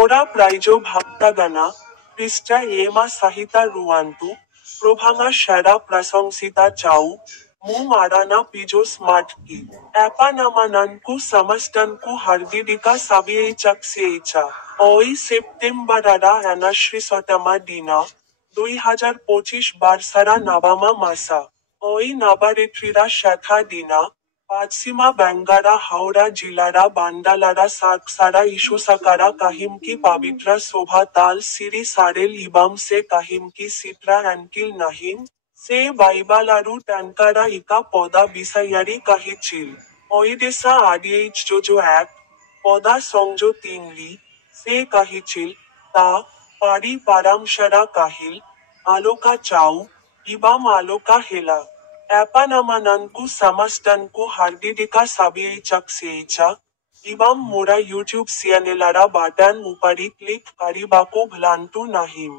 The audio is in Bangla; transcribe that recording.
Ora praijo bhaktagana, Krista ema sahita ruantu, Probhanga shara prasongsita chau, Mu marana pijo smart ki. Apanamananku samastanku hardidika sabieicha. Oi septembarara anashrisotama dina, 2025 বার্সারা নাবামা মাসা। ওই নাবারেত্রীরা শাখা দিনা, পাঁচসীমা ব্যাঙ্গারা হাওড়া জিলারা বান্ডালারা সাকসারা ইসুসাকারা কাহিমকি পাবিত্রা শোভা তাল সিরি সারেল ইবাম সে কাহিমকি সিট্রা অ্যানকিল নাহিম, সে বাইবালারু ট্যানকারা ইকা পদা বিসাইয়ারি কাহিচিল। ওইদেশা আডিএইচ জোজো এক, পদা সংজো তিনলি, সে কাহিচিল, তা, পারি পারামসারা কাহিল, আলোকা চাউ, ইবাম আলোকা হেলা। অ্যাপানামানানকু সামাস্টানকু হার্ডিডিকা সাবিয়েইচাকসেইচা, ইবাম মোরা ইউটিউব সিয়ানেলারা বাটান উপারি ক্লিক কারিবাকু ভ্লান্টু নাহিম।